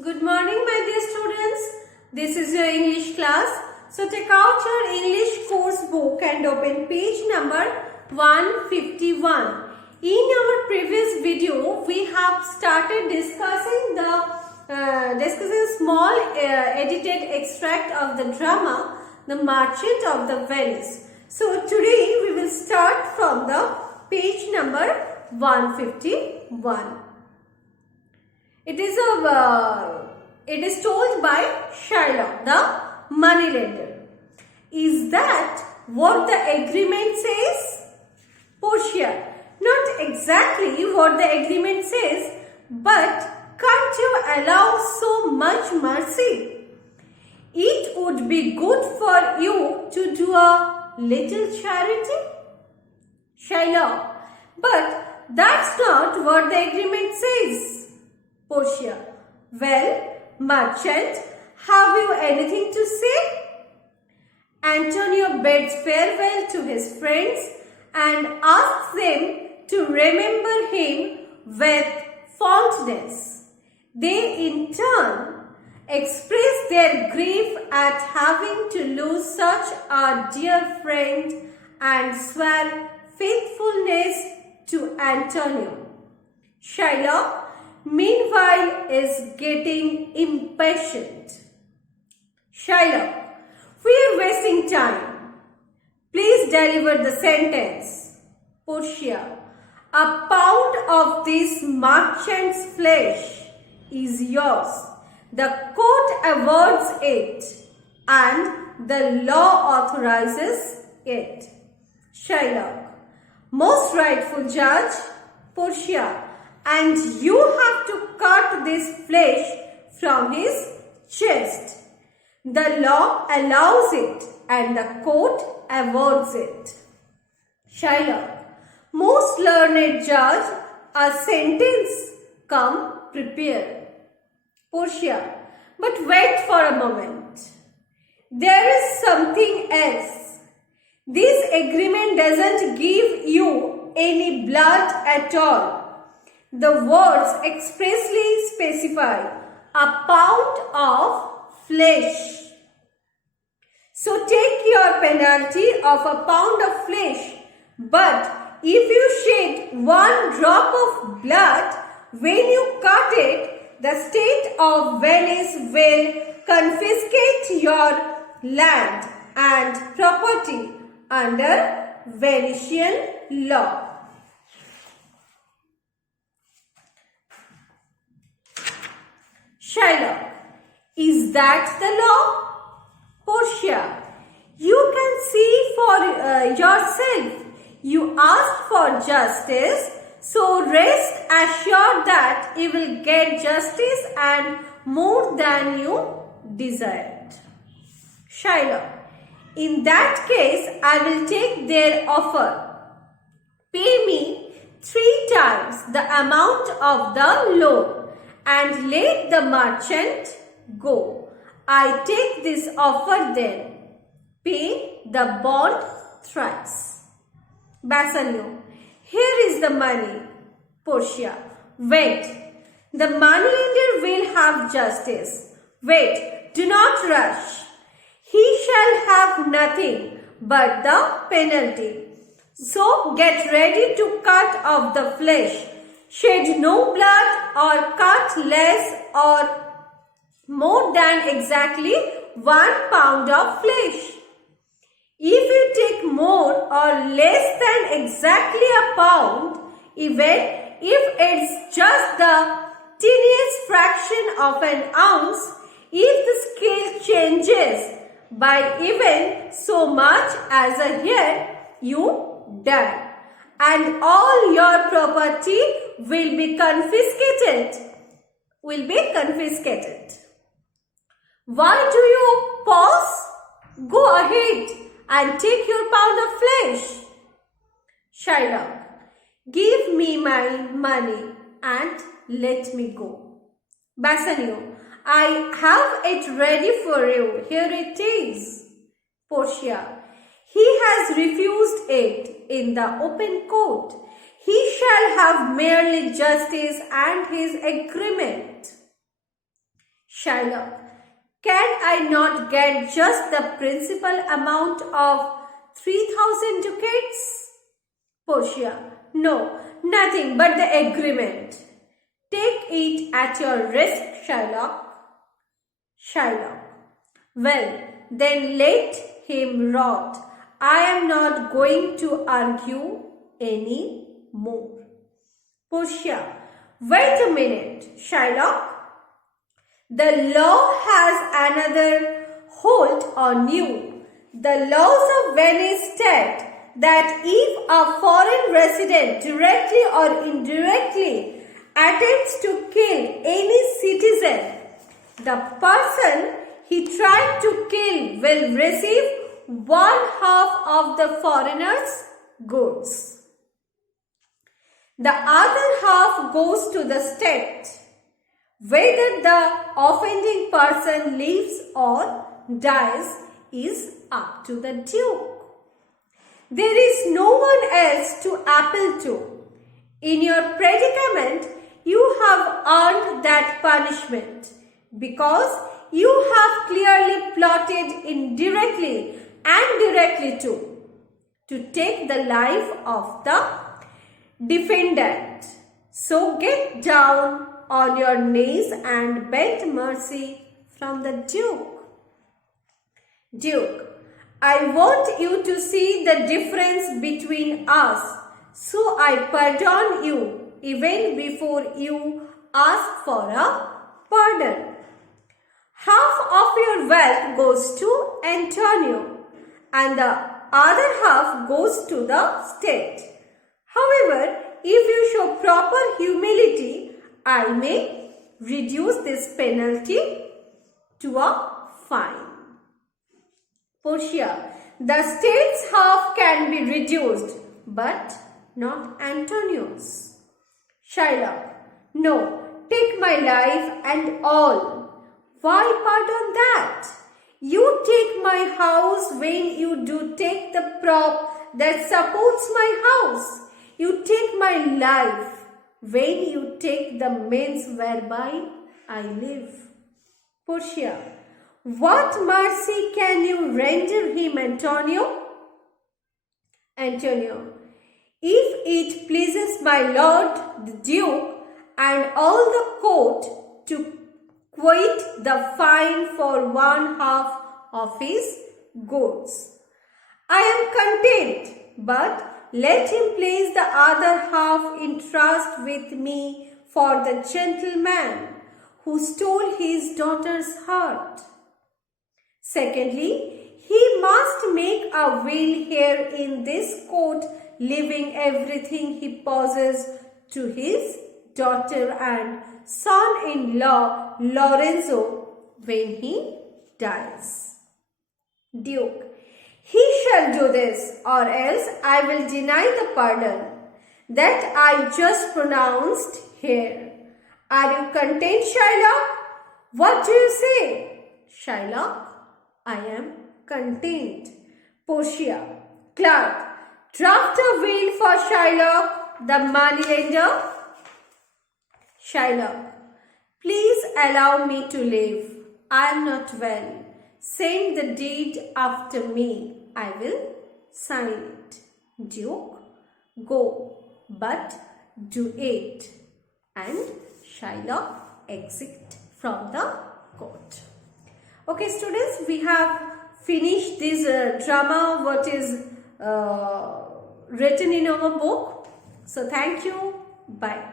Good morning, my dear students. This is your English class. So take out your English course book and open page number 151. In our previous video, we have started discussing small edited extract of the drama, The Merchant of the Venice. So today we will start from the page number 151. It is told by Shylock, the moneylender. Is that what the agreement says? Portia, not exactly what the agreement says, but can't you allow so much mercy? It would be good for you to do a little charity. Shylock, but that's not what the agreement says. Portia, well, merchant, have you anything to say? Antonio bids farewell to his friends and asks them to remember him with fondness. They in turn express their grief at having to lose such a dear friend and swear faithfulness to Antonio. Shylock, meanwhile, is getting impatient. Shylock, we are wasting time. Please deliver the sentence. Portia, a pound of this merchant's flesh is yours. The court awards it and the law authorizes it. Shylock, most rightful judge. Portia, and you have to cut this flesh from his chest. The law allows it and the court awards it. Shylock, most learned judge, a sentence come prepared. Portia, but wait for a moment. There is something else. This agreement doesn't give you any blood at all. The words expressly specify a pound of flesh. So take your penalty of a pound of flesh, but if you shed one drop of blood when you cut it, the state of Venice will confiscate your land and property under Venetian law. Shylock, is that the law? Portia, you can see for yourself. You asked for justice, so rest assured that you will get justice and more than you desired. Shylock, in that case, I will take their offer. Pay me 3 times the amount of the loan and let the merchant go. I take this offer then. Pay the bond thrice. Bassanio, here is the money. Portia, wait. The moneylender will have justice. Wait, do not rush. He shall have nothing but the penalty. So get ready to cut off the flesh. Shed no blood or cut less or more than exactly 1 pound of flesh. If you take more or less than exactly a pound, even if it's just the tiniest fraction of an ounce, if the scale changes by even so much as a hair, you die. And all your property will be confiscated. Why do you pause? Go ahead and take your pound of flesh. Shylock, give me my money and let me go. Bassanio, I have it ready for you. Here it is. Portia, he has refused it in the open court. He shall have merely justice and his agreement. Shylock, can I not get just the principal amount of 3,000 ducats? Portia, no, nothing but the agreement. Take it at your risk, Shylock. Shylock, well, then let him rot. I am not going to argue any more. Portia, wait a minute, Shylock. The law has another hold on you. The laws of Venice state that if a foreign resident directly or indirectly attempts to kill any citizen, the person he tried to kill will receive 1/2 of the foreigner's goods. The other half goes to the state. Whether the offending person lives or dies is up to the Duke. There is no one else to appeal to. In your predicament, you have earned that punishment because you have clearly plotted indirectly and directly to take the life of the defendant. So get down on your knees and beg mercy from the Duke. Duke, I want you to see the difference between us, so I pardon you even before you ask for a pardon. Half of your wealth goes to Antonio and the other half goes to the state. However, if you show proper humility, I may reduce this penalty to a fine. Portia, the state's half can be reduced, but not Antonio's. Shylock, no, take my life and all. Why pardon that? You take my house when you do take the prop that supports my house. You take my life when you take the means whereby I live. Portia, what mercy can you render him, Antonio? Antonio, if it pleases my lord the Duke and all the court to quit the fine for 1/2 of his goods, I am content, but let him place the other half in trust with me for the gentleman who stole his daughter's heart. Secondly, he must make a will here in this court, leaving everything he possesses to his daughter and son-in-law Lorenzo when he dies. Duke, he shall do this, or else I will deny the pardon that I just pronounced here. Are you content, Shylock? What do you say? Shylock, I am content. Portia, clerk, draft a will for Shylock, the moneylender. Shylock, please allow me to live. I am not well. Send the deed after me. I will sign it. Duke, go, but do it. And Shylock exit from the court. Okay, students, we have finished this drama what is written in our book. So, thank you. Bye.